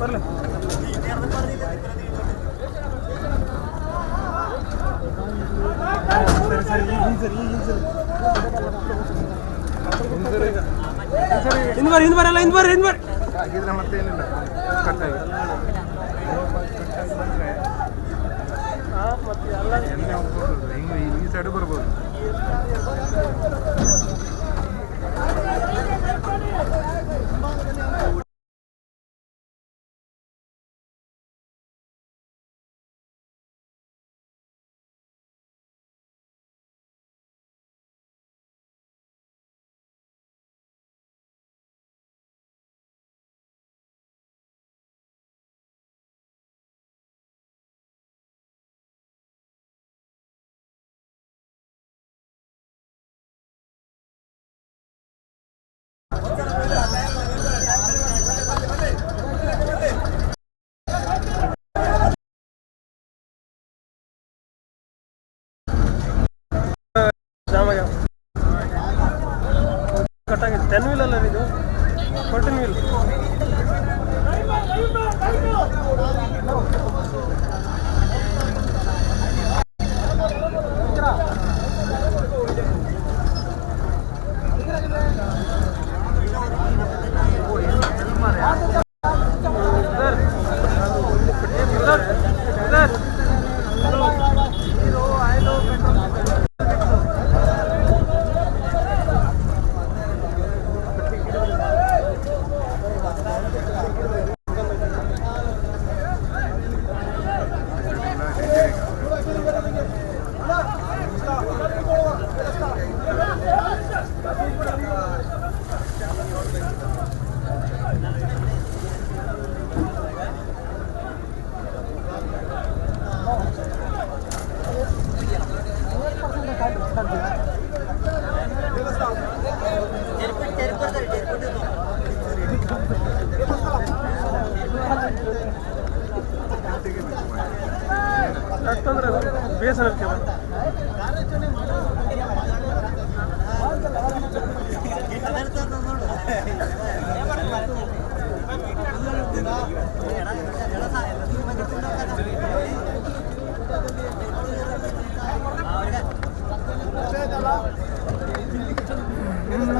ಬರಲಿ. ಸರಿ ಹಿಂದ್ ಬರಲ್ಲ ಹಿಂದ್ ಬರ್ರಿ ಆಗಿದ್ರೆ ಮತ್ತೇನಿಲ್ಲ ಕಟ್ಟಾಗಿ ಮತ್ತೆ ಎಲ್ಲ ಎಣ್ಣೆ ಹೋಗ್ಬೋದು ಹಿಂಗೆ ಈ ಸೈಡ್ ಬರ್ಬೋದು. ಕಟ್ಟಾಗಿದೆ 10 ವೀಲ್ ಅಲ್ಲ ಇದು 14 ವೀಲ್. ಯಾಕಂದ್ರೆ ಬೇಸರ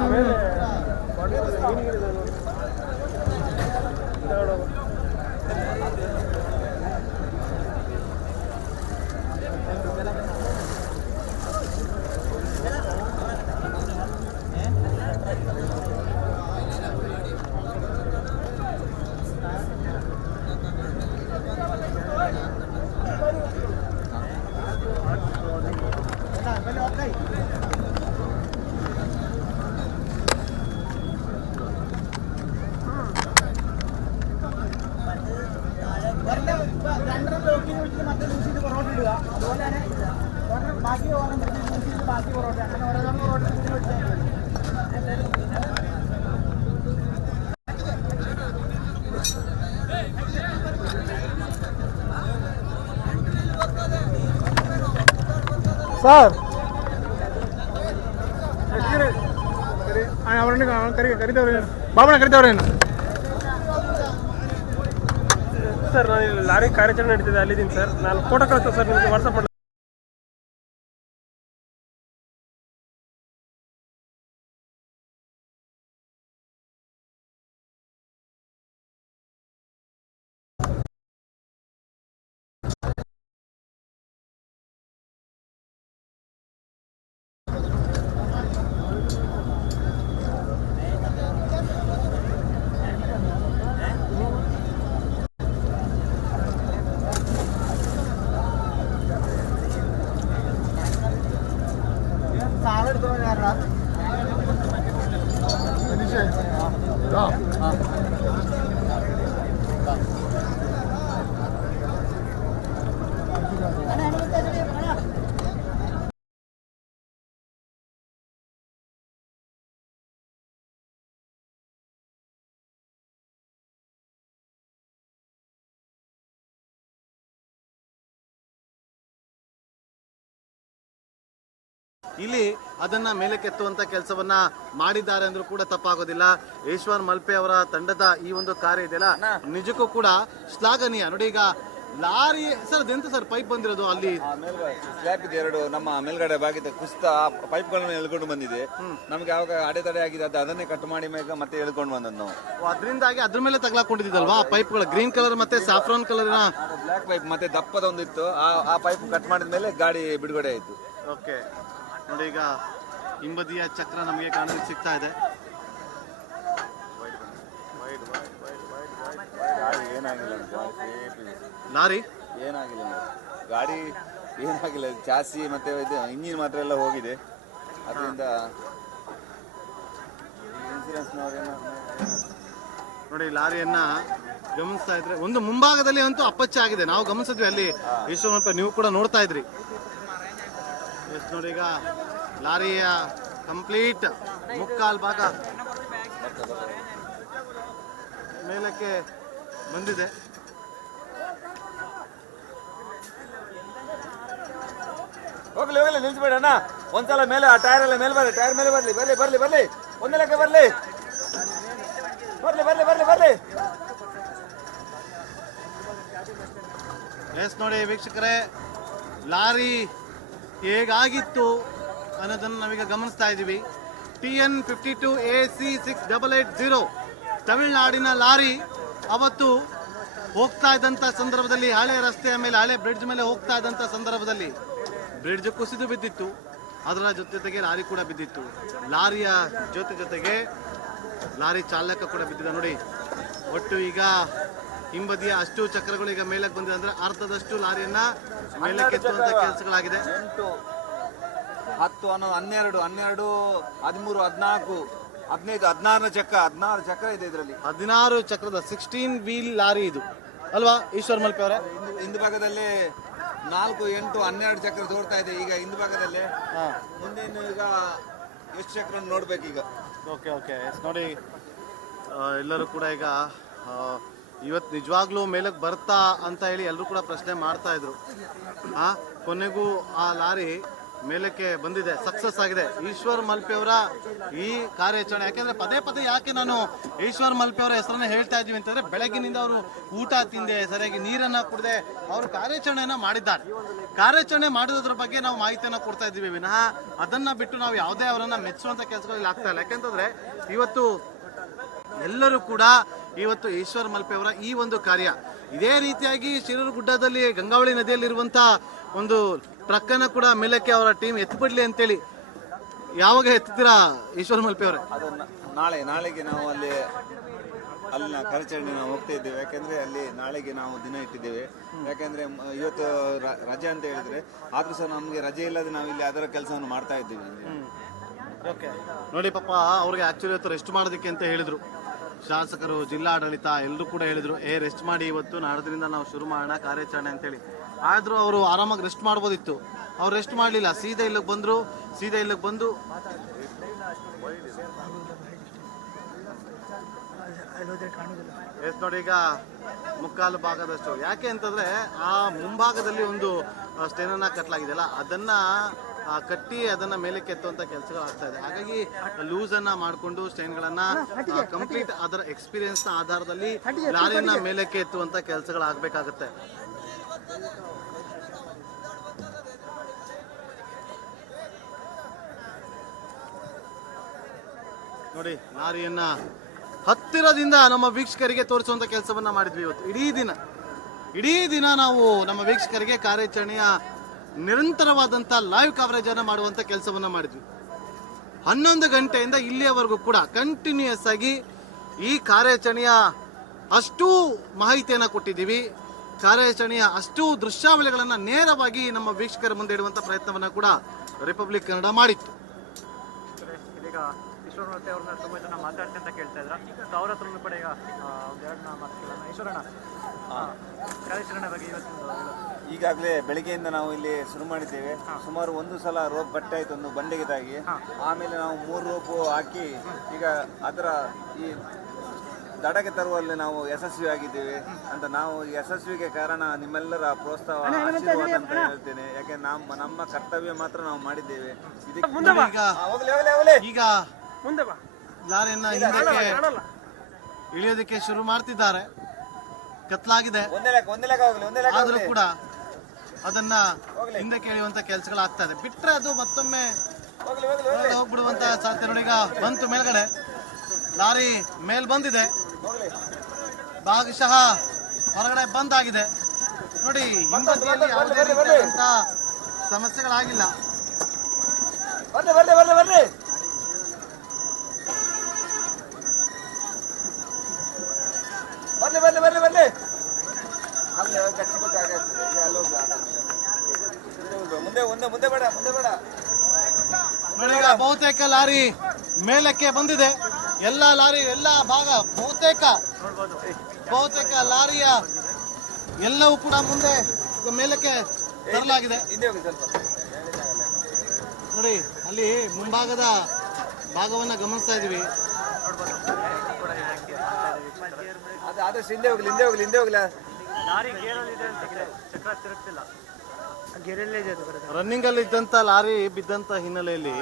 ಆಮೇಲೆ ಸರ್ ಅವ್ರನ್ನ ಕರಿತವ್ರೇನು ಬಾಬಣ್ಣ ಕರಿತವ್ರೇನು ಸರ್? ನಾನು ಇಲ್ಲಿ ಲಾರಿ ಕಾರ್ಯಾಚರಣೆ ನಡೀತಿದೆ, ಅಲ್ಲಿದ್ದೀನಿ ಸರ್. ನಾನು ಫೋಟೋ ಕಳಿಸ್ತೇನೆ ಸರ್, ನಿಮಗೆ ವಾಟ್ಸಪ್ ಮಾಡಿ. ಇಲ್ಲಿ ಅದನ್ನ ಮೇಲಕ್ಕೆತ್ತುವಂತ ಕೆಲಸವನ್ನ ಮಾಡಿದ್ದಾರೆ ಅಂದ್ರೂ ಕೂಡ ತಪ್ಪಾಗೋದಿಲ್ಲ. ಈಶ್ವರ್ ಮಲ್ಪೆ ಅವರ ತಂಡದ ಈ ಒಂದು ಕಾರ್ಯ ಇದೆಯಲ್ಲ ನಿಜಕ್ಕೂ ಕೂಡ ಶ್ಲಾಘನೀಯ. ನೋಡಿ ಈಗ ಲಾರಿ ಸರ್ ಅದೆಂತ ಸರ್ ಪೈಪ್ ಬಂದಿರೋದು ಅಲ್ಲಿ ಸ್ಲ್ಯಾಬ್ ಇದೆ ಎರಡು ನಮ್ಮ ಮೇಲ್ಗಡೆ ಬಾಗಿದ ಕುಸಿತ ಪೈಪ್ಗಳನ್ನು ಎಳ್ಕೊಂಡು ಬಂದಿದೆ. ನಮ್ಗೆ ಯಾವಾಗ ಅಡೆತಡೆ ಆಗಿದೆ ಅದನ್ನೇ ಕಟ್ ಮಾಡಿ ಮೇಗ ಮತ್ತೆ ಎಳ್ಕೊಂಡು ಬಂದದ್ದು ನಾವು. ಅದರಿಂದಾಗಿ ಅದ್ರ ಮೇಲೆ ತಗ್ಲಾಕೊಂಡಿದ್ದಲ್ವಾ ಪೈಪ್ಗಳು ಗ್ರೀನ್ ಕಲರ್ ಮತ್ತೆ ಸಾಫ್ರಾನ್ ಕಲರ್ ಬ್ಲಾಕ್ ಪೈಪ್ ಮತ್ತೆ ದಪ್ಪದ ಒಂದು ಇತ್ತು, ಆ ಪೈಪ್ ಕಟ್ ಮಾಡಿದ ಮೇಲೆ ಗಾಡಿ ಬಿಡುಗಡೆ ಆಯ್ತು. ಓಕೆ ನೋಡಿ ಈಗ ಹಿಂಬದಿಯ ಚಕ್ರ ನಮಗೆ ಕಾಣಲು ಸಿಗ್ತಾ ಇದೆ. ಲಾರಿ ಏನಾಗಿಲ್ಲ ಗಾಡಿ ಏನಾಗಿಲ್ಲ, ಚಾಸಿ ಮತ್ತೆ ಇದು ಇಂಜಿನ್ ಮಾತ್ರ ಎಲ್ಲ ಹೋಗಿದೆ. ಅದರಿಂದ ಇನ್ಸೂರೆನ್ಸ್ ನೋಡಿ ಲಾರಿಯನ್ನ ಗಮನಿಸ್ತಾ ಇದ್ರೆ ಒಂದು ಮುಂಭಾಗದಲ್ಲಿ ಅಂತೂ ಅಪ್ಪಚ್ಚ ಆಗಿದೆ. ನಾವು ಗಮನಿಸಿದ್ವಿ ಅಲ್ಲಿ ಈಶ್ವರಪ್ಪ, ನೀವು ಕೂಡ ನೋಡ್ತಾ ಇದ್ರಿ. ಎಷ್ಟು ನೋಡಿ ಈಗ ಲಾರಿಯ ಕಂಪ್ಲೀಟ್ ಮುಕ್ಕಾಲ್ ಭಾಗ ಮೇಲಕ್ಕೆ ಬಂದಿದೆ. ಹೋಗ್ಲಿ ಹೋಗ್ಲಿ ನಿಲ್ಸ್ಬೇಡ ಅಣ್ಣ, ಒಂದ್ಸಲ ಮೇಲೆ ಆ ಟೈರ್ ಎಲ್ಲ ಮೇಲೆ ಬರ್ಲಿ, ಟೈರ್ ಮೇಲೆ ಬರ್ಲಿ ಬರ್ಲಿ ಬರ್ಲಿ ಬರ್ಲಿ ಒಂದೇ ಲೆಕ್ಕ ಬರ್ಲಿ ಬರ್ಲಿ ಬರ್ಲಿ ಬರ್ಲಿ ಬರ್ಲಿ. ಎಸ್ ನೋಡಿ ವೀಕ್ಷಕರೇ, ಲಾರಿ ಹೇಗಾಗಿತ್ತು ಅನ್ನೋದನ್ನು ನಾವೀಗ ಗಮನಿಸ್ತಾ ಇದ್ದೀವಿ. TN 52 AC 6880 ತಮಿಳುನಾಡಿನ ಲಾರಿ ಅವತ್ತು ಹೋಗ್ತಾ ಇದ್ದಂಥ ಸಂದರ್ಭದಲ್ಲಿ ಹಳೆ ರಸ್ತೆಯ ಮೇಲೆ ಹಳೆ ಬ್ರಿಡ್ಜ್ ಮೇಲೆ ಹೋಗ್ತಾ ಇದ್ದಂಥ ಸಂದರ್ಭದಲ್ಲಿ ಬ್ರಿಡ್ಜ್ ಕುಸಿದು ಬಿದ್ದಿತ್ತು. ಅದರ ಜೊತೆಗೆ ಲಾರಿ ಕೂಡ ಬಿದ್ದಿತ್ತು. ಲಾರಿಯ ಜೊತೆಗೆ ಲಾರಿ ಚಾಲಕ ಕೂಡ ಬಿದ್ದಿದ್ದ. ನೋಡಿ ಒಟ್ಟು ಈಗ ಹಿಂಬದಿಯ ಅಷ್ಟು ಚಕ್ರಗಳು ಈಗ ಮೇಲಕ್ಕೆ ಬಂದಿದೆ, ಅಂದ್ರೆ ಅರ್ಧದಷ್ಟು ಲಾರಿಯನ್ನ ಮೇಲಕ್ಕೆ ಎತ್ತುವಂತ ಕೆಲಸಗಳಾಗಿದೆ. 8, 10, 11, 12, 13, 14, 15, 16 ಚಕ್ರ ಇದೆ ಇದರಲ್ಲಿ. 16 ಚಕ್ರದ 16 ವೀಲ್ ಲಾರಿ ಇದು ಅಲ್ವಾ ಈಶ್ವರ್ ಮಲ್ಪೆ ಅವರೇ? ಹಿಂದ್ ಭಾಗದಲ್ಲಿ 4, 8, 12 ಚಕ್ರ ತೋರ್ತಾ ಇದೆ ಈಗ ಹಿಂದ್ ಭಾಗದಲ್ಲಿ. ಮುಂದೆ ಈಗ ಎಷ್ಟು ಚಕ್ರ ನೋಡ್ಬೇಕು ಈಗ. ಓಕೆ ನೋಡಿ ಎಲ್ಲರೂ ಕೂಡ ಈಗ ಇವತ್ತು ನಿಜವಾಗ್ಲೂ ಮೇಲಕ್ಕೆ ಬರ್ತಾ ಅಂತ ಹೇಳಿ ಎಲ್ಲರೂ ಕೂಡ ಪ್ರಶ್ನೆ ಮಾಡ್ತಾ ಇದ್ರು. ಕೊನೆಗೂ ಆ ಲಾರಿ ಮೇಲಕ್ಕೆ ಬಂದಿದೆ, ಸಕ್ಸಸ್ ಆಗಿದೆ. ಈಶ್ವರ್ ಮಲ್ಪೆ ಅವರ ಈ ಕಾರ್ಯಾಚರಣೆ, ಯಾಕೆಂದ್ರೆ ಪದೇ ಪದೇ ಯಾಕೆ ನಾನು ಈಶ್ವರ್ ಮಲ್ಪೆ ಅವರ ಹೆಸರನ್ನ ಹೇಳ್ತಾ ಇದ್ದೀವಿ ಅಂತಂದ್ರೆ ಬೆಳಗಿನಿಂದ ಅವರು ಊಟ ತಿಂದೆ, ಸರಿಯಾಗಿ ನೀರನ್ನ ಕುಡದೆ ಅವರು ಕಾರ್ಯಾಚರಣೆಯನ್ನ ಮಾಡಿದ್ದಾರೆ. ಕಾರ್ಯಾಚರಣೆ ಮಾಡಿರೋದ್ರ ಬಗ್ಗೆ ನಾವು ಮಾಹಿತಿಯನ್ನ ಕೊಡ್ತಾ ಇದ್ದೀವಿ ವಿನಃ ಅದನ್ನ ಬಿಟ್ಟು ನಾವು ಯಾವುದೇ ಅವರನ್ನ ಮೆಚ್ಚುವಂತ ಕೆಲಸಗಳಲ್ಲಿ ಆಗ್ತಾ ಇಲ್ಲ. ಯಾಕೆಂತಂದ್ರೆ ಇವತ್ತು ಎಲ್ಲರೂ ಕೂಡ ಇವತ್ತು ಈಶ್ವರ್ ಮಲ್ಪೆ ಅವರ ಈ ಒಂದು ಕಾರ್ಯ ಇದೇ ರೀತಿಯಾಗಿ ಶಿರೂರು ಗುಡ್ಡದಲ್ಲಿ ಗಂಗಾವಳಿ ನದಿಯಲ್ಲಿರುವಂತ ಒಂದು ಟ್ರಕ್ ಅನ್ನ ಕೂಡ ಮೇಲಕ್ಕೆ ಅವರ ಟೀಮ್ ಎತ್ತಿಬಿಡ್ಲಿ ಅಂತೇಳಿ ಯಾವಾಗ ಎತ್ತೀರಾ ಈಶ್ವರ್ ಮಲ್ಪೆ ಅವರೇ? ಅದನ್ನ ನಾಳೆಗೆ ನಾವು ಅಲ್ಲಿನ ಕಾರ್ಯಾಚರಣೆ ನಾವು ಹೋಗ್ತಾ ಇದ್ದೇವೆ. ಯಾಕೆಂದ್ರೆ ಅಲ್ಲಿ ನಾಳೆಗೆ ನಾವು ದಿನ ಇಟ್ಟಿದ್ದೇವೆ. ಯಾಕೆಂದ್ರೆ ಇವತ್ತು ರಜೆ ಅಂತ ಹೇಳಿದ್ರೆ ಆದ್ರೂ ಸಹ ನಮ್ಗೆ ರಜೆ ಇಲ್ಲದೆ ನಾವು ಇಲ್ಲಿ ಅದರ ಕೆಲಸವನ್ನು ಮಾಡ್ತಾ ಇದ್ದೀವಿ. ನೋಡಿ ಪಾಪ ಅವ್ರಿಗೆ ಆಕ್ಚುಲಿ ಇವತ್ತು ರೆಸ್ಟ್ ಮಾಡೋದಕ್ಕೆ ಅಂತ ಹೇಳಿದ್ರು ಶಾಸಕರು, ಜಿಲ್ಲಾಡಳಿತ ಎಲ್ಲರೂ ಕೂಡ ಹೇಳಿದ್ರು, ರೆಸ್ಟ್ ಮಾಡಿ ಇವತ್ತು ನಾಡದ್ರಿಂದ ನಾವು ಶುರು ಮಾಡೋಣ ಕಾರ್ಯಾಚರಣೆ ಅಂತೇಳಿ. ಆದ್ರೂ ಅವರು ಆರಾಮಾಗಿ ರೆಸ್ಟ್ ಮಾಡ್ಬೋದಿತ್ತು, ಅವ್ರು ರೆಸ್ಟ್ ಮಾಡಲಿಲ್ಲ. ಸೀದಾ ಇಲ್ಲಿಗೆ ಬಂದ್ರು. ಸೀದಾ ಇಲ್ಲಿಗೆ ಬಂದು ನೋಡಿ ಈಗ ಮುಕ್ಕಾಲು ಭಾಗದಷ್ಟು. ಯಾಕೆ ಅಂತಂದ್ರೆ ಆ ಮುಂಭಾಗದಲ್ಲಿ ಒಂದು ಸ್ಟೇನನ್ನ ಕಟ್ಟಲಾಗಿದೆಯಲ್ಲ ಅದನ್ನ ಕಟ್ಟಿ ಅದನ್ನ ಮೇಲಕ್ಕೆ ಎತ್ತುವಂತ ಕೆಲಸಗಳು ಆಗ್ತಾ ಇದೆ. ಹಾಗಾಗಿ ಲೂಸ್ ಅನ್ನ ಮಾಡಿಕೊಂಡು ಸ್ಟೇನ್ಗಳನ್ನ ಕಂಪ್ಲೀಟ್ ಅದರ ಎಕ್ಸ್ಪೀರಿಯನ್ಸ್ ನ ಆಧಾರದಲ್ಲಿ ಲಾರಿಯನ್ನ ಮೇಲಕ್ಕೆ ಎತ್ತುವಂತ ಕೆಲಸಗಳು ಆಗ್ಬೇಕಾಗತ್ತೆ. ನೋಡಿ ಲಾರಿಯನ್ನ ಹತ್ತಿರದಿಂದ ನಮ್ಮ ವೀಕ್ಷಕರಿಗೆ ತೋರಿಸುವಂತ ಕೆಲಸವನ್ನ ಮಾಡಿದ್ವಿ ಇವತ್ತು. ಇಡೀ ದಿನ ನಾವು ನಮ್ಮ ವೀಕ್ಷಕರಿಗೆ ಕಾರ್ಯಾಚರಣೆಯ ನಿರಂತರವಾದಂತ ಲೈವ್ ಕವರೇಜ್ ಅನ್ನ ಮಾಡುವಂತ ಕೆಲಸವನ್ನ ಮಾಡಿದ್ವಿ. 11 ಗಂಟೆಯಿಂದ ಇಲ್ಲಿಯವರೆಗೂ ಕೂಡ ಕಂಟಿನ್ಯೂಯಸ್ ಆಗಿ ಈ ಕಾರ್ಯಾಚರಣೆಯ ಅಷ್ಟೂ ಮಾಹಿತಿಯನ್ನ ಕೊಟ್ಟಿದ್ದೀವಿ. ಕಾರ್ಯಾಚರಣೆಯ ಅಷ್ಟೂ ದೃಶ್ಯಾವಳಿಗಳನ್ನ ನೇರವಾಗಿ ನಮ್ಮ ವೀಕ್ಷಕರ ಮುಂದೆ ಇಡುವಂತ ಪ್ರಯತ್ನವನ್ನ ಕೂಡ ರಿಪಬ್ಲಿಕ್ ಕನ್ನಡ ಮಾಡಿತ್ತು. ಈಶ್ವರ ಮಲ್ಪೆ ಅವ್ರನ್ನ ತುಂಬ ಜನ ಮಾತಾಡ್ತಂತ ಕೇಳ್ತಾ ಇದ್ರ, ಅವ್ರ ಹತ್ರನೂ ಕೂಡ ಈಗ ಒಂದೆರಡು ಮಾತುಗಳನ್ನ ಈಶ್ವರಣ್ಣ ಕಾರ್ಯಾಚರಣೆ ಬಗ್ಗೆ ಈಗಾಗಲೇ ಬೆಳಿಗ್ಗೆಯಿಂದ ನಾವು ಇಲ್ಲಿ ಶುರು ಮಾಡಿದ್ದೇವೆ. ಸುಮಾರು 1 ಸಲ ರೋಪ್ ಬಟ್ಟೆ ಆಯ್ತು, ಒಂದು ಬಂಡೆಗೆ ತಾಗಿ. ಆಮೇಲೆ ನಾವು 3 ರೋಪು ಹಾಕಿ ಈಗ ಅದರ ಈ ದಡಕ್ಕೆ ತರುವಲ್ಲಿ ನಾವು ಯಶಸ್ವಿಯಾಗಿದ್ದೇವೆ ಅಂತ. ನಾವು ಯಶಸ್ವಿಗೆ ಕಾರಣ ನಿಮ್ಮೆಲ್ಲರ ಪ್ರೋತ್ಸಾಹ ಆಶೀರ್ವಾದ ಅಂತ ಹೇಳ್ತೇನೆ. ಯಾಕೆ ನಮ್ಮ ಕರ್ತವ್ಯ ಮಾತ್ರ ನಾವು ಮಾಡಿದ್ದೇವೆ. ಈಗ ಮುಂದೆ ಬಾ, ಲಾರಿಯನ್ನ ಹಿಂದಕ್ಕೆ ಕಾಣಲ್ಲ. ಇಳಿಯೋದಕ್ಕೆ ಶುರು ಮಾಡ್ತಿದ್ದಾರೆ. ಕತ್ಲಾಗಿದೆ, ಒಂದೇ ಲೆಕ್ಕ ಹೋಗ್ಲಿ. ಆದ್ರೂ ಕೂಡ ಅದನ್ನ ಹಿಂದಕ್ಕೆ ಇಳಿಯುವಂತ ಕೆಲಸಗಳಾಗ್ತಾ ಇದೆ. ಬಿಟ್ರೆ ಅದು ಮತ್ತೊಮ್ಮೆ ಹೋಗ್ಬಿಡುವಂತ ಸಾಧ್ಯತೆ ನೋಡಿ. ಈಗ ಬಂತು ಮೇಲ್ಗಡೆ, ಲಾರಿ ಮೇಲ್ ಬಂದಿದೆ, ಭಾಗಶಃ ಹೊರಗಡೆ ಬಂದ್ ಆಗಿದೆ ನೋಡಿ. ಹಿಂಬದಿಯಲ್ಲಿ ಯಾವುದೇ ರೀತಿಯಾದಂತ ಸಮಸ್ಯೆಗಳಾಗಿಲ್ಲ. ಬರ್ರಿ ಮುಂದೆ ಬೇಡ ನೋಡಿ. ಈಗ ಬಹುತೇಕ ಲಾರಿ ಮೇಲಕ್ಕೆ ಬಂದಿದೆ. ಎಲ್ಲ ಲಾರಿ ಎಲ್ಲ ಭಾಗ ಬಹುತೇಕ ಲಾರಿಯ ಎಲ್ಲವೂ ಕೂಡ ಮುಂದೆ ಮೇಲಕ್ಕೆ ತರಲಾಗಿದೆ ನೋಡಿ. ಅಲ್ಲಿ ಮುಂಭಾಗದ ಭಾಗವನ್ನ ಗಮನಿಸ್ತಾ ಇದೀವಿ. ಆದಷ್ಟು ಹಿಂದೆ ಹೋಗ್ಲಿ. ಲಾರಿ ಗೇರಲ್ಲಿದೆ ಅಂತ ಚಕ್ರ ತಿರುಗ್ತಿಲ್ಲ, ಗೇರಲ್ಲೇ ಇದೆ ಅದು ಬರೋದು. ರನ್ನಿಂಗ್ ಅಲ್ಲಿ ಇದ್ದಂತ ಲಾರಿ ಬಿದ್ದಂತ ಹಿನ್ನೆಲೆಯಲ್ಲಿ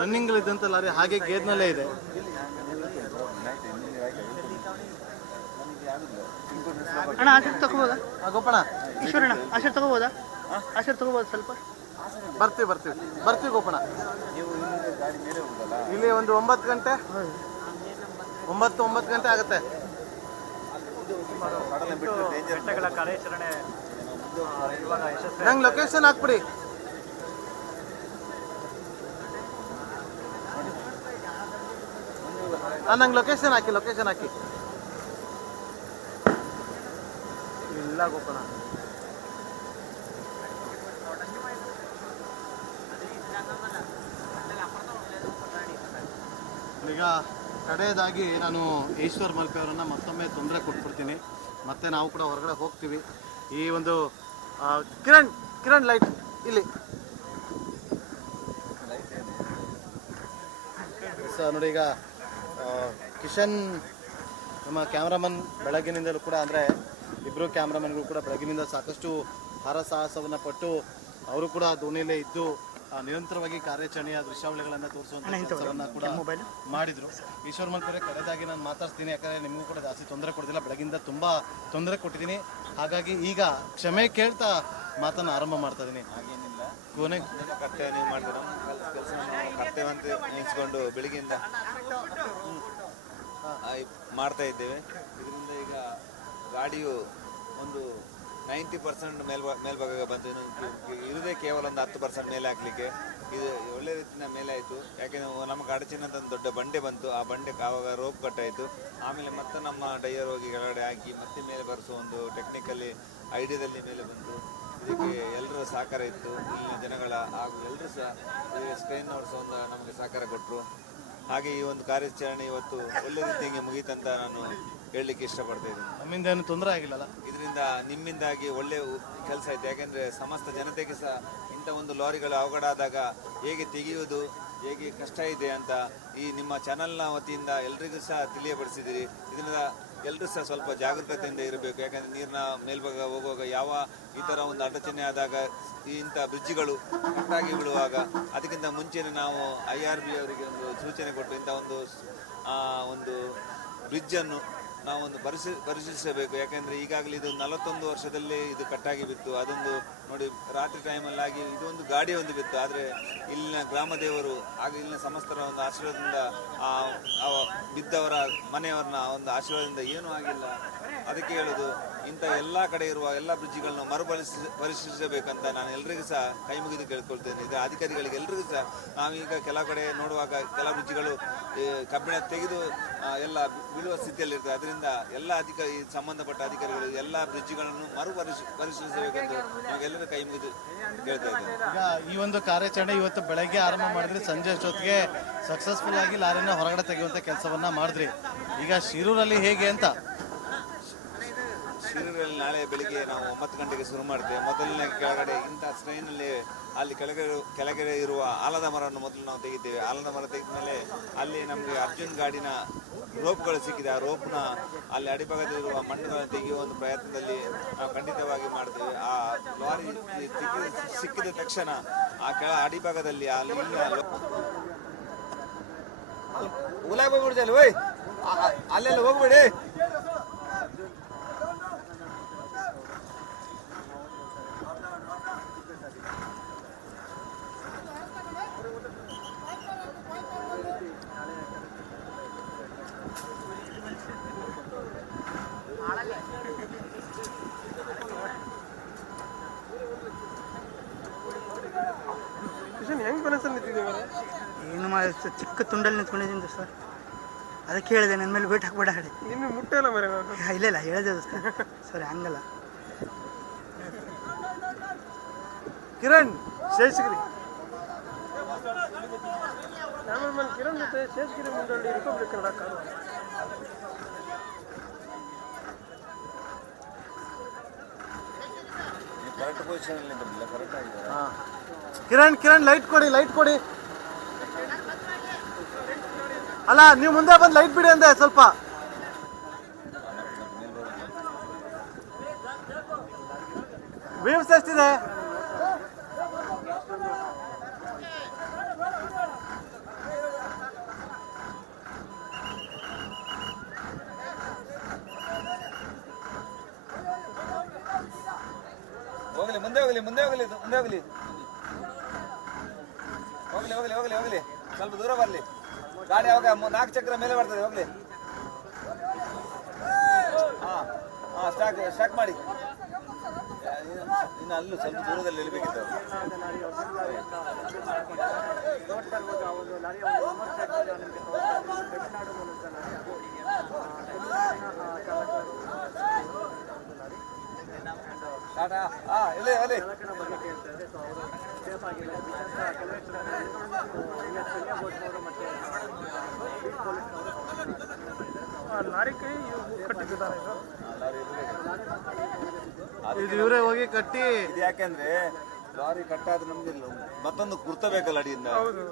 ರನ್ನಿಂಗ್ ಅಲ್ಲಿ ಇದ್ದಂತ ಲಾರಿ ಹಾಗೆ ಗೇರ್ನಲ್ಲೇ ಇದೆ. ಅಣ್ಣ ಆಶೀರ್ ತಗೋಬೋದಾ? ಗೋಪಣ್ಣ, ಈಶ್ವರಣ್ಣ ಆಶೀರ್ ತಗೋಬೋದಾ? ಆಶೀರ್ ತಗೋಬೋದು ಸ್ವಲ್ಪ? ಬರ್ತೀವಿ ಗೋಪಣ್ಣ. ಇಲ್ಲಿ ಒಂದು 9 ಗಂಟೆ 9 ಗಂಟೆ ಆಗುತ್ತೆ. ಗಂಟೆಗಳ ಕಾರ್ಯಾಚರಣೆ ಇವಾಗ ಯಶಸ್ವಿ. ನಂಗೆ ಲೊಕೇಶನ್ ಹಾಕ್ಬಿಡಿ. ನಂಗೆ ಲೊಕೇಶನ್ ಹಾಕಿ. ಇಲ್ಲ ಗೋಪಣ್ಣ, ಈಗ ಕಡೆಯದಾಗಿ ನಾನು ಈಶ್ವರ್ ಮಲ್ಪೆ ಅವರನ್ನ ಮತ್ತೊಮ್ಮೆ ತೊಂದರೆ ಕೊಟ್ಬಿಡ್ತೀನಿ. ಮತ್ತೆ ನಾವು ಕೂಡ ಹೊರಗಡೆ ಹೋಗ್ತೀವಿ. ಈ ಒಂದು ಕಿರಣ್ ಲೈಟ್ ಇಲ್ಲಿ ನೋಡಿ. ಈಗ ಕಿಶನ್ ನಮ್ಮ ಕ್ಯಾಮ್ರಾಮನ್ ಬೆಳಗ್ಗಿನಿಂದಲೂ ಕೂಡ, ಅಂದರೆ ಇಬ್ಬರು ಕ್ಯಾಮ್ರಾಮನ್ಗಳು ಕೂಡ ಬೆಳಗ್ಗಿನಿಂದ ಸಾಕಷ್ಟು ಹರಸಾಹಸವನ್ನು ಪಟ್ಟು ಅವರು ಕೂಡ ದೋಣಿಯಲ್ಲೇ ಇದ್ದು ನಿರಂತರವಾಗಿ ಕಾರ್ಯಾಚರಣೆಯ ದೃಶ್ಯಾವಳಿಗಳನ್ನು ತೋರಿಸುವಂಥ ಕೆಲಸವನ್ನು ಕೂಡ ಮಾಡಿದರು. ಈಶ್ವರ್ ಮಲ್ಪೆ ಕಡೆದಾಗಿ ನಾನು ಮಾತಾಡ್ತೀನಿ, ಯಾಕಂದರೆ ನಿಮಗೂ ಕೂಡ ಜಾಸ್ತಿ ತೊಂದರೆ ಕೊಡೋದಿಲ್ಲ. ಬೆಳಗಿಂದ ತುಂಬ ತೊಂದರೆ ಕೊಟ್ಟಿದ್ದೀನಿ. ಹಾಗಾಗಿ ಈಗ ಕ್ಷಮೆ ಕೇಳ್ತಾ ಮಾತನ್ನು ಆರಂಭ ಮಾಡ್ತಾ ಇದ್ದೀನಿ. ಹಾಗೇನಿಲ್ಲ, ಕೊನೆ ಕರ್ತವ್ಯ ನೀವು ಮಾಡಿದ್ರೆ ಕೆಲಸ ಕರ್ತವ್ಯ ಅಂತ ಎನಿಸ್ಕೊಂಡು ಬೆಳಿಗ್ಗೆಯಿಂದ ಮಾಡ್ತಾ ಇದ್ದೇವೆ. ಇದರಿಂದ ಈಗ ಗಾಡಿಯು ಒಂದು 90% ಮೇಲ್ಭಾಗ ಬಂತು. ಇರುವುದೇ ಕೇವಲ ಒಂದು 10% ಮೇಲೆ ಹಾಕ್ಲಿಕ್ಕೆ. ಇದು ಒಳ್ಳೆ ರೀತಿಯ ಮೇಲೆ ಆಯಿತು. ಯಾಕೆಂದರೆ ನಮಗೆ ಅಡಚಿನಂತ ಒಂದು ದೊಡ್ಡ ಬಂಡೆ ಬಂತು. ಆ ಬಂಡೆ ಆವಾಗ ರೋಪ್ ಕಟ್ಟಾಯಿತು. ಆಮೇಲೆ ಮತ್ತೆ ನಮ್ಮ ಟೈಯರ್ ಹೋಗಿ ಕೆಳಗಡೆ ಹಾಕಿ ಮತ್ತೆ ಮೇಲೆ ಬರೆಸೋ ಒಂದು ಟೆಕ್ನಿಕಲಿ ಐಡಿಯಾದಲ್ಲಿ ಮೇಲೆ ಬಂತು. ಇದಕ್ಕೆ ಎಲ್ಲರ ಸಹಕಾರ ಇತ್ತು, ಇಲ್ಲಿನ ಜನಗಳ ಹಾಗೂ ಎಲ್ಲರೂ ಸಹ ಸ್ಕ್ರೀನ್ ನೋಟ್ಸ್ ಒಂದು ನಮಗೆ ಸಹಕಾರ ಕೊಟ್ಟರು. ಹಾಗೆ ಈ ಒಂದು ಕಾರ್ಯಾಚರಣೆ ಇವತ್ತು ಒಳ್ಳೆ ರೀತಿಯಾಗಿ ಮುಗೀತಂತ ನಾನು ಹೇಳಲಿಕ್ಕೆ ಇಷ್ಟಪಡ್ತಾ ಇದ್ದೀನಿ. ನಮ್ಮಿಂದ ಏನು ತೊಂದರೆ ಆಗಿಲ್ಲಲ್ಲ, ಇದರಿಂದ ನಿಮ್ಮಿಂದಾಗಿ ಒಳ್ಳೆ ಕೆಲಸ ಆಯಿತು. ಯಾಕೆಂದರೆ ಸಮಸ್ತ ಜನತೆಗೆ ಸಹ ಇಂಥ ಒಂದು ಲಾರಿಗಳು ಅವಘಡ ಆದಾಗ ಹೇಗೆ ತೆಗೆಯುವುದು, ಹೇಗೆ ಕಷ್ಟ ಇದೆ ಅಂತ ಈ ನಿಮ್ಮ ಚಾನಲ್ನ ವತಿಯಿಂದ ಎಲ್ರಿಗೂ ಸಹ ತಿಳಿಯಪಡಿಸಿದ್ದೀರಿ. ಇದರಿಂದ ಎಲ್ಲರೂ ಸಹ ಸ್ವಲ್ಪ ಜಾಗರೂಕತೆಯಿಂದ ಇರಬೇಕು. ಯಾಕಂದರೆ ನೀರಿನ ಮೇಲ್ಭಾಗ ಹೋಗುವಾಗ ಈ ಥರ ಒಂದು ಅಡಚಣೆ ಆದಾಗ ಇಂಥ ಬ್ರಿಡ್ಜ್ಗಳು ಕಟ್ಟಾಗಿ ಬೀಳುವಾಗ ಅದಕ್ಕಿಂತ ಮುಂಚೆನೇ ನಾವು IRB ಅವರಿಗೆ ಒಂದು ಸೂಚನೆ ಕೊಟ್ಟು ಇಂಥ ಒಂದು ಬ್ರಿಡ್ಜನ್ನು ನಾವೊಂದು ಪರಿಶೀಲಿಸಬೇಕು. ಯಾಕೆಂದರೆ ಈಗಾಗಲೇ ಇದು 41 ವರ್ಷದಲ್ಲಿ ಇದು ಕಟ್ಟಾಗಿ ಬಿತ್ತು. ಅದೊಂದು ನೋಡಿ, ರಾತ್ರಿ ಟೈಮಲ್ಲಿ ಆಗಿ ಇದೊಂದು ಗಾಡಿ ಒಂದು ಬಿತ್ತು. ಆದರೆ ಇಲ್ಲಿನ ಗ್ರಾಮ ದೇವರು ಹಾಗೂ ಇಲ್ಲಿನ ಸಮಸ್ತರ ಒಂದು ಆಶೀರ್ವಾದದಿಂದ ಬಿದ್ದವರ ಮನೆಯವರನ್ನ ಒಂದು ಆಶೀರ್ವಾದದಿಂದ ಏನೂ ಆಗಿಲ್ಲ. ಅದಕ್ಕೆ ಹೇಳೋದು, ಇಂಥ ಎಲ್ಲ ಕಡೆ ಇರುವ ಎಲ್ಲ ಬ್ರಿಡ್ಜ್ಗಳನ್ನು ಪರಿಶೀಲಿಸಬೇಕಂತ ನಾನು ಎಲ್ರಿಗೂ ಸಹ ಕೈ ಮುಗಿದು ಕೇಳ್ಕೊಳ್ತೇನೆ. ಇದರ ಅಧಿಕಾರಿಗಳಿಗೆ ಎಲ್ರಿಗೂ ಸಹ ನಾವೀಗ ಕೆಲವು ಕಡೆ ನೋಡುವಾಗ ಕೆಲವು ಬ್ರಿಡ್ಜ್ಗಳು ಕಬ್ಬಿಣ ತೆಗೆದು ಎಲ್ಲ ಬೀಳುವ ಸ್ಥಿತಿಯಲ್ಲಿರ್ತದೆ. ಅದರಿಂದ ಎಲ್ಲ ಸಂಬಂಧಪಟ್ಟ ಅಧಿಕಾರಿಗಳು ಎಲ್ಲ ಬ್ರಿಡ್ಜ್ಗಳನ್ನು ಪರಿಶೀಲಿಸಬೇಕೆಂದು ನಾವೆಲ್ಲರೂ ಕೈ ಮುಗಿದು ಕೇಳ್ತಾ ಇದ್ದೇವೆ. ಈಗ ಈ ಒಂದು ಕಾರ್ಯಾಚರಣೆ ಇವತ್ತು ಬೆಳಗ್ಗೆ ಆರಂಭ ಮಾಡಿದ್ರಿ, ಸಂಜೆ ಅಷ್ಟೊತ್ತಿಗೆ ಸಕ್ಸಸ್ಫುಲ್ ಆಗಿ ಲಾರಿನ ಹೊರಗಡೆ ತೆಗೆಯುವಂತ ಕೆಲಸವನ್ನ ಮಾಡಿದ್ರಿ. ಈಗ ಶಿರೂರಲ್ಲಿ ಹೇಗೆ ಅಂತ? ಸಿರಿಗಳಲ್ಲಿ ನಾಳೆ ಬೆಳಿಗ್ಗೆ ನಾವು 9 ಗಂಟೆಗೆ ಶುರು ಮಾಡ್ತೇವೆ. ಮೊದಲನೇ ಕೆಳಗಡೆ ಇಂಥ ಸ್ಟ್ರೈನಲ್ಲಿ ಅಲ್ಲಿ ಕೆಳಗಡೆ ಇರುವ ಆಲದ ಮರವನ್ನು ಮೊದಲು ನಾವು ತೆಗಿದ್ದೇವೆ. ಆಲದ ಮರ ತೆಗೆದ ಮೇಲೆ ಅಲ್ಲಿ ನಮಗೆ ಅರ್ಜುನ್ ಗಾಡಿನ ರೋಪ್ಗಳು ಸಿಕ್ಕಿದೆ. ಆ ರೋಪ್ನ ಅಲ್ಲಿ ಅಡಿಭಾಗದಲ್ಲಿರುವ ಮಣ್ಣುಗಳನ್ನು ತೆಗೆಯುವ ಒಂದು ಪ್ರಯತ್ನದಲ್ಲಿ ನಾವು ಖಂಡಿತವಾಗಿ ಮಾಡ್ತೇವೆ. ಆ ಲಾರಿ ಸಿಕ್ಕಿದ ತಕ್ಷಣ ಆ ಅಡಿಭಾಗದಲ್ಲಿ ಅಲ್ಲಿ ಉಲಾಗ್ ಹೋಗ್ಬಿಡ್ತಲ್ಲ ಓಯ್, ಅಲ್ಲೆಲ್ಲ ಹೋಗ್ಬೇಡಿ. ಹೆಂಗ್ ಕನಸಲ್ಲಿ ನಿಂತಿದ್ದೀವಿ? ಏನು ಮಾಡಿ ಚಿಕ್ಕ ತುಂಡಲ್ಲಿ ನಿಂತ್ಕೊಂಡಿದ್ದೀನಿ ಸರ್, ಅದಕ್ಕೆ ಹೇಳಿದೆ ನನ್ನ ಮೇಲೆ ವೇಟ್ ಹಾಕ್ಬೇಡ ಹೇಳಿ. ಇನ್ನು ಮುಟ್ಟೆ ಇಲ್ಲ ಮರೆ ನಾನು. ಇಲ್ಲ ಹೇಳಿದೆ ಸರ್, ಹಂಗಲ್ಲ. ಕಿರಣ್ ಶೇಷಗಿರಿ, ಕ್ಯಾಮರಾಮನ್ ಕಿರಣ್ ಜೊತೆ Sheshagiri Mundalli republic Kannada car. Correct position ಅಲ್ಲಿ ಬಂದಿಲ್ಲ, ಕರೆಕ್ಟ್ ಆಗಿದೆ. ಕಿರಣ್ ಲೈಟ್ ಕೊಡಿ. ಅಲ್ಲ, ನೀವು ಮುಂದೆ ಬಂದು ಲೈಟ್ ಬಿಡಿ ಅಂದೆ ಸ್ವಲ್ಪ. ವ್ಯೂಸ್ ಎಷ್ಟಿದೆ? ಹೋಗ್ಲಿ ಸ್ವಲ್ಪ ದೂರ ಬರ್ಲಿ. ಗಾಡಿ ಅವಾಗ 4 ಚಕ್ರ ಮೇಲೆ ಬರ್ತದೆ. ಹೋಗ್ಲಿ. ಸ್ಟಾಕ್ ಮಾಡಿ. ಇನ್ನು ಅಲ್ಲೂ ಸ್ವಲ್ಪ ದೂರದಲ್ಲಿ ಇಳಿಬೇಕಿತ್ತು. ಲಾರಿ ಕೈ ಕಟ್ಟಿದ್ದಾರೆ. ಇದು ಇವರೇ ಹೋಗಿ ಕಟ್ಟಿ. ಇದು ಯಾಕೆಂದ್ರೆ ಲಾರಿ ಕಟ್ಟಾದ್ರೆ ನಮ್ಗೆ ಮತ್ತೊಂದು ಗುರ್ತಬೇಕಲ್ಲ ಅಡಿಯಿಂದ,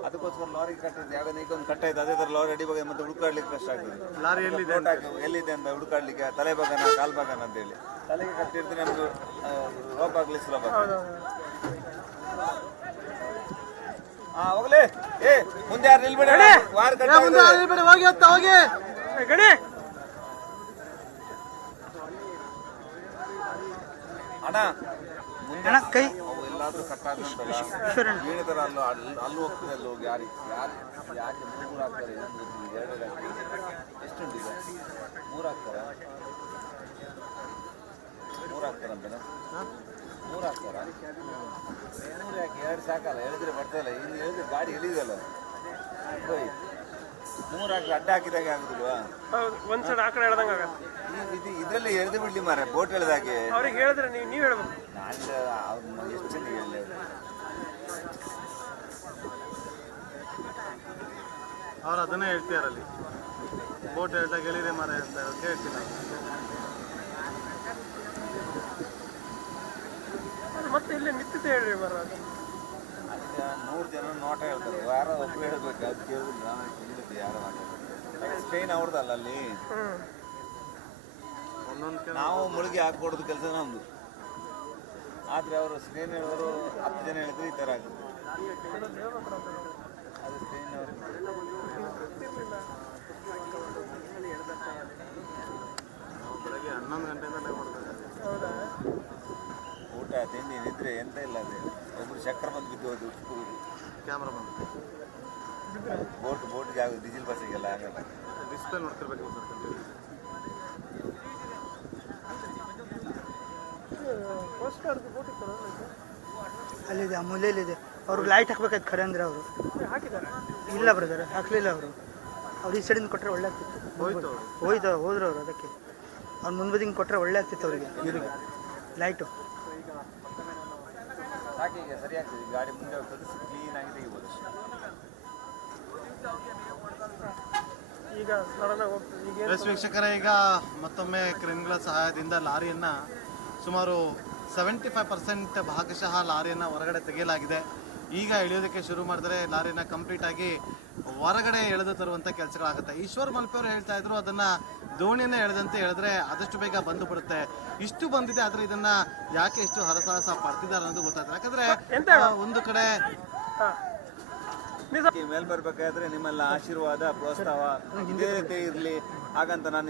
ಅದಕ್ಕೋಸ್ಕರ ಲಾರಿ ಕಟ್ಟಿದ್ದು. ಯಾವ್ದು ಈಗ ಒಂದು ಕಟ್ಟಾಯ್ತು, ಅದೇ ತರ ಲಾರಿ ಅಡಿ ಬಗ್ಗೆ ಮತ್ತೆ ಹುಡುಕಾಡ್ಲಿಕ್ಕೆ ಕಷ್ಟ ಆಗ್ತದೆ. ಲಾರಿ ಎಲ್ಲಿದೆ ಅಂತ ಹುಡುಕಾಡ್ಲಿಕ್ಕೆ ತಲೆ ಭಾಗನ ಕಾಲ್ ಭಾಗನ ಅಂತ ಹೇಳಿ ತಲೆಗೆ ಕಟ್ಟಿರ್ತೀನಿ. ನಮ್ಗೆ ರೋಪ್ ಆಗ್ಲಿ ಸುಲಭ. ಹೋಗ್ಲಿ. ಮುಂದೆ ಯಾರು ನಿಲ್ಬೇಡಿ. ಹೋಗಿ ಗಣಿ ಅಣ್ಣ ಮುಂದೆ ಕೈ ಎಲ್ಲಾದ್ರೂ ಕಟ್ಟಾಗ್ತಲ್ಲ ವೀಣೆ ತರ ಅಲ್ಲೂ ಹೋಗ್ತದೆ. ಅಲ್ಲಿ ಹೋಗಿ ಯಾಕೆ 3 ಹಾಕ್ತಾರೆ ಇನ್ನೊಂದು 2 ಹಾಕ್ತಾರೆ. ಎಷ್ಟುಂಟು ಈಗ? 3 ಹಾಕ್ತಾರ? 3 ಹಾಕ್ತಾರಂತಾನೆ. 3 ಹಾಕ್ತಾರ? 3 ಯಾಕೆ? 2 ಸಾಕಲ್ಲ. ಹೇಳಿದ್ರೆ ಬರ್ತಾಯಿಲ್ಲ. ಇನ್ನು ಹೇಳಿದ್ರೆ ಗಾಡಿ ಎಳಿದಲ್ಲ. 3 ಹಾಕಿ ಅಡ್ಡ ಹಾಕಿದಾಗೆ ಆಗುದಿಲ್ವಾ? ಒಂದ್ ಸೈಡ್ ಆ ಕಡೆ ಹೇಳ್ದಂಗ ಆಗತ್ತೆ. ಇದ್ರಲ್ಲಿ ಎಳೆದು ಬಿಡ್ಲಿ ಮಾರ, ಬೋಟ್ ಎಳೆದಾಗೆ. ಅವ್ರಿಗೆ ಹೇಳಿದ್ರೆ ನೀವ್ ಹೇಳ್ಬೇಕು. ನಾನು ಎಷ್ಟು ಜನ ಹೇಳಿ ಅವ್ರು ಅದನ್ನೇ ಹೇಳ್ತಿದಾರಲ್ಲಿ. ಬೋಟ್ ಹೇಳ್ದಾಗ ಹೇಳಿದೆ ಮಾರ ಅಂತ ಕೇಳ್ತೀನಿ. ಮತ್ತೆ ಇಲ್ಲೇ ನಿಂತಿದ್ದೆ ಹೇಳ್ರಿ ಮರ. ಅಲ್ಲಿ 100 ಜನ ನೋಟ ಹೇಳ್ತಾರೆ, ಯಾರೋ ಒಬ್ರು ಹೇಳ್ಬೇಕು. ಅದು ಕೇಳಿದ್ರೆ ನಾನು ಕೇಳಿದ್ದೆ ಯಾರೋ ಮಾತಾಡ್ತಾರೆ. ಸ್ಟ್ರೈನ್ ಅವ್ರದಲ್ಲ ಅಲ್ಲಿ. ನಾವು ಮುಳುಗಿ ಹಾಕ್ಕೊಡೋದು ಕೆಲಸ ನಮ್ದು. ಆದ್ರೆ ಅವರು ಸ್ಟ್ರೈನ್ ಹೇಳೋರು 10 ಜನ ಹೇಳಿದ್ರೆ ಈ ತರ ಆಗುತ್ತೆ. ಅದು ಸ್ಟ್ರೈನ್ ಅವರು ಬೆಳಗ್ಗೆ 11 ಗಂಟೆಯಿಂದ ಮಾಡ್ತಾರೆ. ಊಟ ತಿಂಡಿ ನಿದ್ರೆ ಎಂತ ಇಲ್ಲ. ಅದೇ ಒಬ್ರು ಚಕ್ರ ಬಂದು ಬಿದ್ದು ಹೋದು. ಕ್ಯಾಮ್ರಾ ಬಂದು ಬೋಟ್ಗೆ ಆಗೋದು, ಡೀಸೆಲ್ ಬಸ್ಸಿಗೆಲ್ಲ ಆಗಲ್ಲ. ಡಿಸ್ಪ್ಲೇ ನೋಡ್ತಿರ್ಬೇಕು ಸರ್. ಅಲ್ಲಿದೆ, ಆ ಮೂಲೆಯಲ್ಲಿದೆ. ಅವ್ರು ಲೈಟ್ ಹಾಕ್ಬೇಕಾಯ್ತು ಖರೆ ಅಂದ್ರೆ ಅವರು ಹಾಕಿದ್ದಾರೆ. ಇಲ್ಲ ಬ್ರದರ್, ಹಾಕ್ಲಿಲ್ಲ ಅವರು. ಅವ್ರು ಈ ಸೈಡಿಂದ ಕೊಟ್ಟರೆ ಒಳ್ಳೆ ಆಗ್ತಿತ್ತು. ಹೋದ್ರು ಅವರು. ಅದಕ್ಕೆ ಅವ್ರು ಮುಂಬದಿಗೆ ಕೊಟ್ಟರೆ ಒಳ್ಳೆ ಆಗ್ತಿತ್ತು ಅವರಿಗೆ, ಇವರಿಗೆ ಲೈಟು. ಸಾಕಿ ಈಗ ಸರಿ ಆಗ್ತದೆ. ಗಾಡಿ ಮುಂದೆ ಹೋಗ್ತದೆ, ಕ್ಲೀನಾಗಿ ತೆಗಿಬೋದು. ಈಗ ಈಗ ಸಡನ್ ಆಗಿ ಹೋಗ್ತದೆ ಈಗ ಎಸ್ ವೀಕ್ಷಕರೇ, ಈಗ ಮತ್ತೊಮ್ಮೆ ಕ್ರೇನ್ಗಳ ಸಹಾಯದಿಂದ ಲಾರಿಯನ್ನು ಸುಮಾರು 75% ಭಾಗಶಃ ಲಾರಿಯನ್ನು ಹೊರಗಡೆ ತೆಗೆಯಲಾಗಿದೆ. ಈಗ ಎಳೆಯೋದಕ್ಕೆ ಶುರು ಮಾಡಿದ್ರೆ ಲಾರಿನ ಕಂಪ್ಲೀಟಾಗಿ ಹೊರಗಡೆ ಎಳೆದು ತರುವಂಥ ಕೆಲಸಗಳಾಗುತ್ತೆ. ಈಶ್ವರ್ ಮಲ್ಪೆ ಅವರು ಹೇಳ್ತಾ ಇದ್ರು, ಅದನ್ನು ದೋಣಿಯನ್ನೇ ಎಳೆದಂತೆ ಹೇಳಿದ್ರೆ ಆದಷ್ಟು ಬೇಗ ಬಂದು ಬಿಡುತ್ತೆ. ಇಷ್ಟು ಬಂದಿದೆ, ಆದರೆ ಇದನ್ನು ಯಾಕೆ ಇಷ್ಟು ಹರಸಾಹಸ ಪಡ್ತಿದ್ದಾರೆ ಅನ್ನೋದು ಗೊತ್ತಾಗ್ತದೆ. ಯಾಕಂದರೆ ಒಂದು ಕಡೆ ಮೇಲ್ ಬರ್ಬೇಕಾದ್ರೆ ನಿಮ್ಮೆಲ್ಲ ಆಶೀರ್ವಾದ ಪ್ರೋತ್ಸಾಹ ಇದೇ ರೀತಿ ಇರಲಿ ಹಾಗಂತ ನಾನು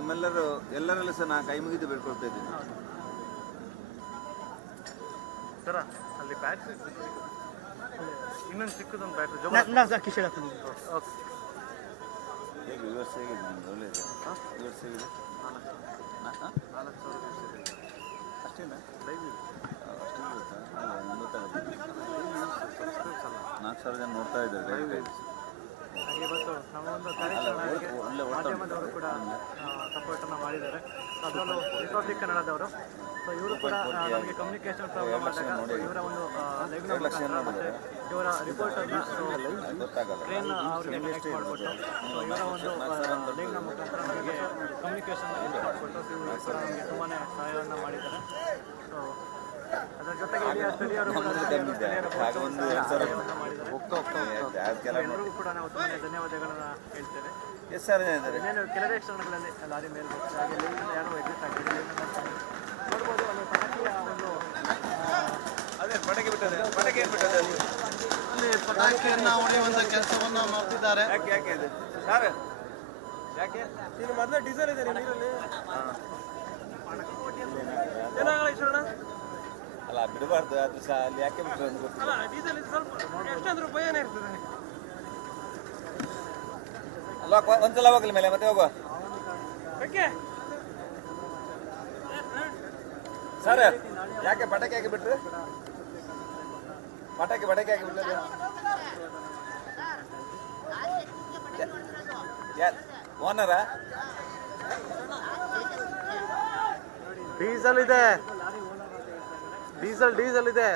ಎಲ್ಲರಲ್ಲೂ ಸಹ ನಾನು ಕೈ ಮುಗಿದು ಬೇಡ್ಕೊಳ್ತಾ ಇದ್ದೀನಿ. ಸರ ಅಲ್ಲಿ ಬ್ಯಾಟ್ರಿ ಇನ್ನೊಂದು ಚಿಕ್ಕದೊಂದು ಬ್ಯಾಟ್ರಿ ನಾವು ಕಿಶೋರ್ ಹಾಕೊಂಡಿದ್ದೀವಿ. ಹೇಗೆ ವ್ಯೂವರ್ಸ್ ಹೇಗಿದೆ ನಮ್ದು ಒಳ್ಳೇದು ವ್ಯೂವರ್ಸ್ ಹೇಗಿದೆ 4,000 ಅಷ್ಟೇನಾ ಅಷ್ಟು ಗೊತ್ತಾಗುತ್ತೆ 4,000 ಜನ ನೋಡ್ತಾ ಇದ್ದಾರೆ. ಇವತ್ತು ನಮ್ಮ ಒಂದು ಕಾರ್ಯಕ್ರಮಕ್ಕೆ ಮಾಧ್ಯಮದವರು ಕೂಡ ಸಪೋರ್ಟನ್ನು ಮಾಡಿದ್ದಾರೆ. ಅದರಲ್ಲೂ ರಿಪಬ್ಲಿಕ್ ಕನ್ನಡದವರು. ಸೊ ಇವರು ಕೂಡ ನಮಗೆ ಕಮ್ಯುನಿಕೇಷನ್ ಪ್ರಾಬ್ಲಮ್ ಆದಾಗ ಇವರ ಒಂದು ಲೈವ್ನ ಮುಖಾಂತರ ಮತ್ತು ಇವರ ರಿಪೋರ್ಟನ್ನು ಟ್ರೈನ್ ಅವ್ರಿಗೆ ಕನೆಕ್ಟ್ ಮಾಡಿಕೊಟ್ಟು ಸೊ ಇವರ ಒಂದು ಲೈವ್ನ ಮುಖಾಂತರ ನಮಗೆ ಕಮ್ಯುನಿಕೇಷನ್ ಮಾಡಿಕೊಟ್ಟು ಇವರು ಕೂಡ ನಮಗೆ ತುಂಬಾ ಸಹಾಯವನ್ನು ಮಾಡಿದ್ದಾರೆ. ಸೊ ಅದರ ಜೊತೆಗೆ ಇಲ್ಲಿಯ ಸ್ಥಳೀಯರು ಕೂಡ ಎಲ್ಲರಿಗೂ ಕೂಡ ನಾವು ತುಂಬಾ ಧನ್ಯವಾದಗಳನ್ನು ಹೇಳ್ತೇವೆ. ಇನ್ನೇನು ಕೆಲವೇ ಕ್ಷಣಗಳಲ್ಲಿ ಲಾರಿ ಮೇಲೆ ಬರ್ತದೆ. ಹಾಗೆ ಲೈವ್ನಿಂದ ಯಾರು ಎಕ್ಸಿಟ್ ಆಗಿದೆ ನೋಡ್ಬೋದು. ಅಲ್ಲಿ ಪಟಾಕಿಯ ಒಂದು ಅಲ್ಲಿ ಪಟಾಕಿಯನ್ನು ಹೊಡೆಯುವಂಥ ಕೆಲಸವನ್ನು ಮಾಡ್ತಿದ್ದಾರೆ. ಈಗ ಮೊದಲೇ ಡೀಸೆಲ್ ಇದೆ ನೀರಲ್ಲಿ ಏನಾಗಲ್ಲ ಈಶ್ವರಣ್ಣ. ಅಲ್ಲ ಬಿಡಬಾರ್ದು, ಅದು ಸಹ ಅಲ್ಲಿ ಯಾಕೆ ಬಿಟ್ಟರೆ ಅಂತ ಗೊತ್ತಿಲ್ಲ. ಅಲ್ಲ ಡೀಸೆಲ್ ಸ್ವಲ್ಪ ಎಷ್ಟಾದ್ರೂ ಭಯನೇ ಇರ್ತದೆ. ಅಲ್ವಾ ಒಂದ್ಸಲ ಹೋಗ್ಲಿ ಮೇಲೆ ಮತ್ತೆ ಹೋಗುವ ಓಕೆ ಸರ್. ಯಾಕೆ ಪಟಾಕಿ ಹಾಕಿ ಬಿಟ್ರು? ಪಟಾಕಿ ಹಾಕಿ ಬಿಟ್ಟರು ಓನರಾ? ಡೀಸೆಲ್ ಇದೆ, ಡೀಸೆಲ್ ಇದೆ.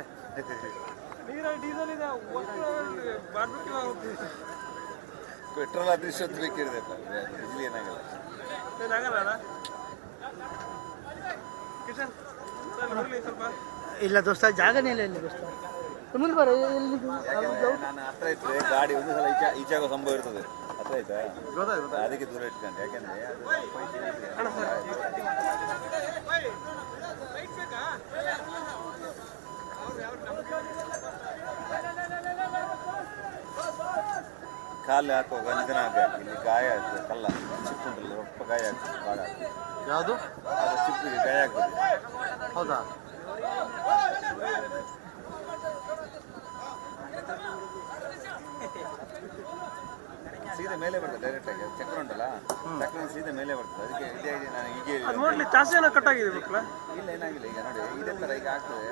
ನೀರಲ್ಲಿ ಡೀಸೆಲ್ ಇದೆ. ಬಾರ್ಬಿಕ್ಯೂ ಆಗುತ್ತೆ. ಪೆಟ್ರೋಲ್ ಆದ್ರೆ ಇಷ್ಟೊತ್ತು ಬೇಕಿರ್ತೈತೆ, ಇಲ್ಲಿ ಏನಾಗಲ್ಲ. ಏನಾಗಲ್ಲ ಕಿಶನ್ ಸರ್ ಹೋಗ್ಲಿ ಸ್ವಲ್ಪ. ಇಲ್ಲ ದೋಸ್ತ, ಜಾಗನೇ ಇಲ್ಲ ಇಲ್ಲಿ ದೋಸ್ತ. ಮುಂದೆ ಬರೋ ನಾನು ಹತ್ರ ಇಟ್ಟರೆ ಗಾಡಿ ಒಂದು ಸಲ ಈಚಾಗೋ ಸಂಭವ ಇರ್ತದೆ. ಹತ್ರ ಆಯ್ತಾ? ಅದಕ್ಕೆ ದೂರ ಇಟ್ಕೊಂಡೆ. ಯಾಕೆಂದ್ರೆ ಕಾಲು ಹಾಕುವಾಗ ನಿಧನ ಆಗಬೇಕು. ಇಲ್ಲಿ ಗಾಯ ಆಗ್ತದೆ, ಕಲ್ಲ ಚಿಪ್ ಉಂಟಲ್ಲ, ರೊಪ್ಪ ಗಾಯ ಆಗ್ತದೆ, ಭಾಳ ಆಗ್ತದೆ. ಯಾವುದು? ಅದು ಚಿಪ್ಪಿಗೆ ಗಾಯ ಆಗ್ತದೆ. ಹೌದಾ? ಸೀದಾ ಮೇಲೆ ಬರ್ತದೆ ಡೈರೆಕ್ಟ್ ಆಗಿ. ಚಕ್ರ ಉಂಟಲ್ಲ, ಚಕ್ರ ಸೀದಾ ಮೇಲೆ ಬರ್ತದೆ. ಅದಕ್ಕೆ ಇದೇ ನಾನು ಹೀಗೆ ಅದು ನೋಡ್ಲಿ ಜಾಸ್ತಿ ಏನೋ ಕಟ್ ಆಗಿದೆ ಮಕ್ಕಳ. ಇಲ್ಲ ಏನಾಗಿಲ್ಲ. ಈಗ ನೋಡಿ ಇದೇ ಥರ ಈಗ ಆಗ್ತದೆ.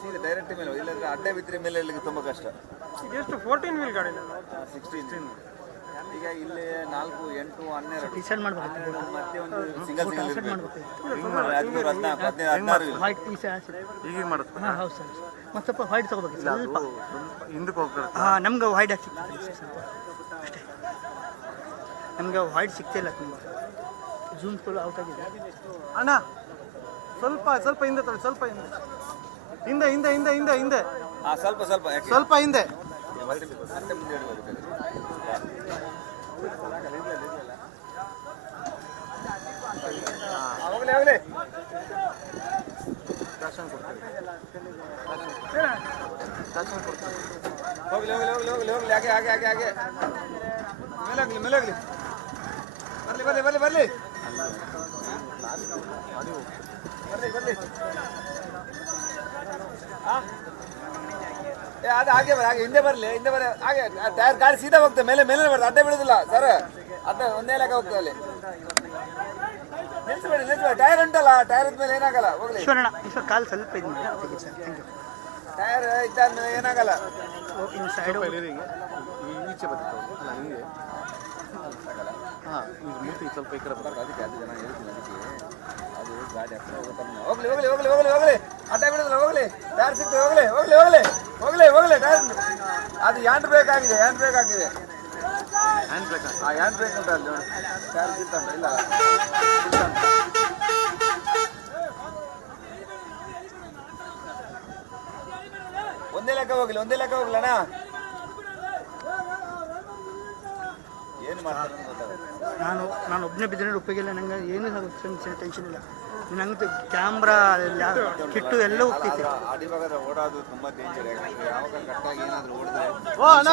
ಸೀದಾ ಡೈರೆಕ್ಟ್ ಮೇಲೆ, ಇಲ್ಲಾಂದ್ರೆ ಅಡ್ಡ ಬಿದ್ದರೆ ಮೇಲೆ ಇರಲಿಕ್ಕೆ ತುಂಬ ಕಷ್ಟ. ಈಗ ಎಷ್ಟು 14 ವೀಲ್ ಗಾಡಿ 16. ಈಗ ಇಲ್ಲಿ 4, 8, 12 ಡಿಸೈಡ್ ಮಾಡ್ಬೇಕು. ಮತ್ತೆ ಒಂದು ಸಿಂಗಲ್ ಇರಬೇಕು. 15, 16, 16 ವೈಟ್ ಪೀಸ್ ಈಗ ಮಾಡುತ್ತೆ. ಹಾಂ ಹೌದು ಸರ್. ಮತ್ತು ಸ್ವಲ್ಪ ವೈಟ್ ತೊಗೋಬೇಕು ಸ್ವಲ್ಪ. ಹಿಂದಕ್ಕೆ ಹೋಗ್ತಾರೆ. ಹಾಂ ನಮ್ಗೆ ವೈಟ್ ಸಿಗ್ತದೆ ಸ್ವಲ್ಪ ಅಷ್ಟೇ. ನಮಗೆ ವೈಟ್ ಸಿಗ್ತಿಲ್ಲ ತುಂಬ. ಜೂಮ್ ಫುಲ್ ಔಟ್ ಆಗಿದೆ. ಅಣ್ಣ ಸ್ವಲ್ಪ ಹಿಂದೆ ತಗೊಳ್ಳಿ, ಸ್ವಲ್ಪ ಹಿಂದೆ ಸ್ವಲ್ಪ ಯಾಕೆ ಸ್ವಲ್ಪ ಹಿಂದೆ. ಮತ್ತೆ ಮುಂದೆ ಇಡ್ಬೋದು. ಹೋಗ್ಲಿ ಹಾಗೆ ಮೇಲಾಗ್ಲಿ ಬರ್ಲಿ ಅದು ಹಾಗೆ ಹಿಂದೆ ಬರ್ಲಿ ಹಾಗೆ. ಟೈರ್ ಗಾಡಿ ಸೀದಾ ಹೋಗ್ತದೆ, ಮೇಲೆ ಬರ್ತದೆ, ಅಡ್ಡ ಬಿಡುದಿಲ್ಲ ಸರ್. ಅಡ್ಡ ಒಂದೇ ಲೆಕ್ಕ ಹೋಗ್ತದೆ ಅಲ್ಲಿ. ನಿಲ್ಸ್ಬೇಡಿ, ಟೈರ್ ಉಂಟಲ್ಲ, ಟೈರ್ ಮೇಲೆ ಏನಾಗಲ್ಲ. ಹೋಗ್ಲಿ ಈಶ್ವರ ಕಾಲು ಸ್ವಲ್ಪ ಇದು ಮಾಡಿ ಸರ್. Thank you. ಟೈರ್ ಇದ್ದಾದ್ಮೇಲೆ ಏನಾಗಲ್ಲ. ಇನ್ನು ಸೈಡ್ ಈಚೆ ಬರ್ತದೆ ಅಲ್ಲ ಹಿಂಗೆ. ಹಾಂ ಈಗ ಮೂತಿ ಸ್ವಲ್ಪ ಈ ಕಡೆ ಬರ್ತದೆ. ಅದಕ್ಕೆ ಅದು ಜನ ಹೇಳ್ತೀನಿ. ಅದು ಗಾಡಿ ಹತ್ರ ಹೋಗ್ಲಿ ಅಡ್ಡ ಬಿಡುದಿಲ್ಲ. ಹೋಗ್ಲಿ ಟೈರ್ ಸಿಗ್ತದೆ. ಹೋಗ್ಲಿ ಟೈರ್. ಅದು ಹ್ಯಾಂಡ್ ಬ್ರೇಕ್ ಆಗಿದೆ. ಹ್ಯಾಂಡ್ ಬ್ರೇಕ್ ಆ ಹ್ಯಾಂಡ್ ಬ್ರೇಕ್ ಉಂಟು ಅಲ್ಲಿ ನೋಡಿ. ಚಾರ್ಜ್ ಇರ್ತಂಟ ಇಲ್ಲ ಒಂದೇ ಲೆಕ್ಕ ಹೋಗ್ಲಣ್ಣ ಏನು ಮಾಡ್ತಾರೆ ಅಂತ ಗೊತ್ತಾಗುತ್ತೆ. ನಾನು ಒಬ್ಬನೇ ಬಿದ್ದರೆ ಉಪಯೋಗಿಲ್ಲ, ನಂಗೆ ಏನೂ ಟೆನ್ಷನ್ ಇಲ್ಲ. ನಂಗೆ ಕ್ಯಾಮ್ರಾ ಕಿಟ್ಟು ಎಲ್ಲ ಹೋಗ್ತೈತೆ. ಅಡಿಭಾಗದ ಓಡೋದು ತುಂಬಾ ಡೇಂಜರ್. ಯಾಕಂದ್ರೆ ಯಾವಾಗ ಕಟ್ಟಾಗಿ ಏನಾದ್ರು ಓಡಿದ್ರೆ ಓ ಅಣ್ಣ